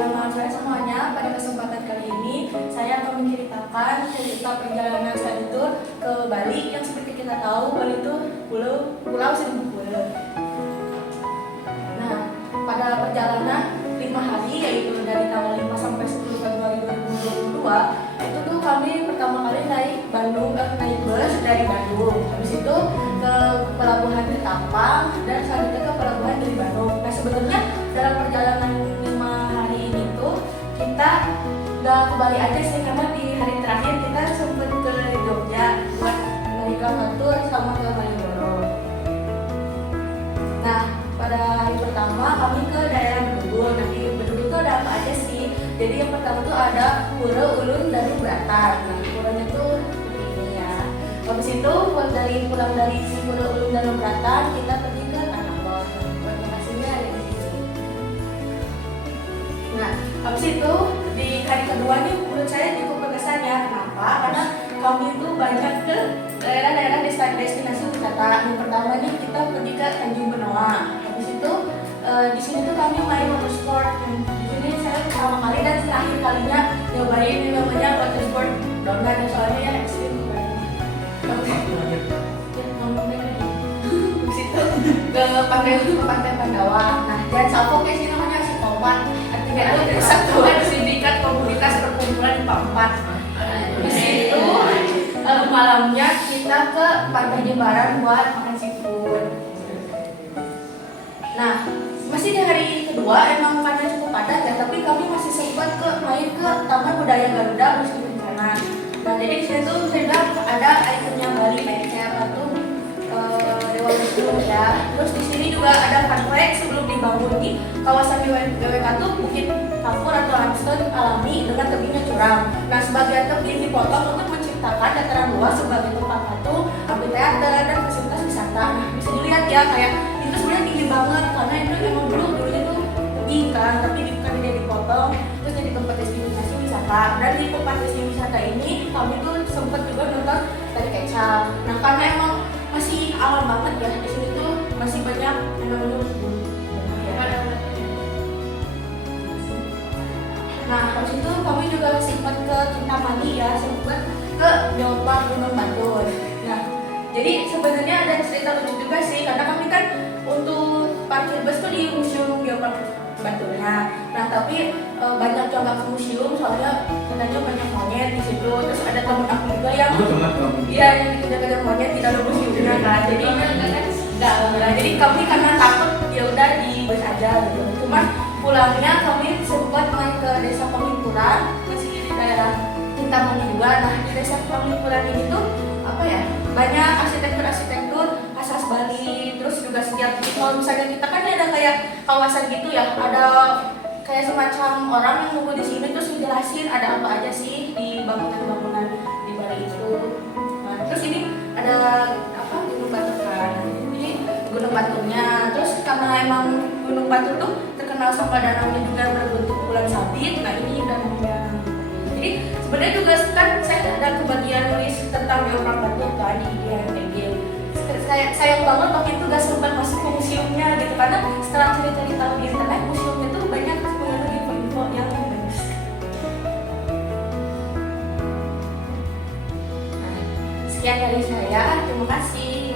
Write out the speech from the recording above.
Selamat sore semuanya. Pada kesempatan kali ini saya akan menceritakan cerita perjalanan saya itu ke Bali. Yang seperti kita tahu, Bali itu pulau seribu pulau. Nah, pada perjalanan 5 hari, yaitu dari tanggal 5 sampai 10 Februari 2022, itu tuh kami pertama kali naik bus dari Bandung. Habis itu ke pelabuhan di Tapang dan selanjutnya ke pelabuhan dari Bandung. Nah, sebetulnya dalam perjalanan 5 hari ini tuh kita nggak ke Bali aja sih, karena di hari terakhir kita sempat ke Jogja buat naik Batur sama ke Malioboro. Nah, pada hari pertama kami ke daerah Bedugul. Nah, di Bedugul itu ada apa aja sih? Jadi yang pertama tuh ada Pura Ulun dan Bratan. Nah, puranya tuh seperti ini ya. Habis itu pulang dari Pura Ulun dan Bratan, kita pergi ke Tanah. Buat lokasinya ada di sini. Nah, habis itu di hari kedua nih menurut saya cukup berkesan ya. Kenapa? Karena kami itu banyak ke daerah-daerah destinasi wisata. Yang pertama nih kita pergi ke Tanjung Benoa. Habis itu di sini tuh kami main water sport. Di sini saya pertama kali dan terakhir kalinya nyobain yang namanya water sport donat, soalnya ya ekstrim banget. Habis itu ke pantai Pandawa. Nah, dan salpok ya sih namanya si Tomat. Artinya itu kesatuan sindikat komunitas perkumpulan Pampat. Habis itu malamnya kita ke Pantai Jimbaran buat makan seafood. Nah, masih di hari kedua emang karena cukup padat ya, tapi kami masih sempat main ke Taman Budaya Garuda Wisnu Kencana. Nah, jadi di situ saya bilang ada ikonnya Bali Lecer atau Dewa Wisnu ya. Terus di sini juga ada fun fact, sebelum dibangun di kawasan GWK tuh Bukit Kapur atau limestone alami dengan tebingnya curam. Nah, sebagian tebing dipotong untuk menciptakan dataran luas sebagai tempat patung, amphitheater dan fasilitas wisata. Nah, bisa dilihat ya kayak itu sebenarnya tinggi banget karena itu emang dulunya tuh tebing kan, tapi karena dia dipotong terus jadi tempat destinasi wisata. Dan di tempat destinasi wisata ini kami tuh sempat juga nonton tari kecap. Nah, karena emang masih awal banget ya, di sini tuh masih banyak yang namanya Nah, habis itu kami juga sempat ke Kintamani ya, sempat ke Geopark Gunung Batur. Nah, jadi sebenarnya ada cerita lucu juga sih, karena kami kan untuk parkir bus tuh di Museum Geopark Batur. Nah, tapi banyak coba ke museum soalnya katanya banyak monyet di situ. Terus ada teman aku juga yang yang dikejar-kejar monyet di dalam museumnya kan. Jadi jadi kami karena takut ya udah di bus aja gitu. Cuma pulangnya kami sempat main ke desa Pamingkuran, masih di daerah Kintamani juga. Nah, di desa Pamingkuran ini tuh apa ya, banyak arsitektur khas Bali. Terus juga setiap kalau misalnya kita kan ada kayak kawasan gitu ya, ada kayak semacam orang yang nunggu di sini terus ngejelasin ada apa aja sih di bangunan-bangunan di Bali itu. Nah, terus ini ada apa, Gunung Batur kan. Ini Gunung Baturnya. Terus karena emang Gunung Batur tuh terkenal sama danaunya juga berbentuk bulan sabit. Nah, ini danaunya. Jadi sebenarnya juga kan saya ada kebagian nulis tentang Geopark Batur kan di IGN. Sayang banget waktu itu gak sempat masuk ke museumnya gitu, karena setelah cari-cari tahu di internet museumnya tuh banyak sebenarnya info-info yang bagus. Nah, sekian dari saya, terima kasih.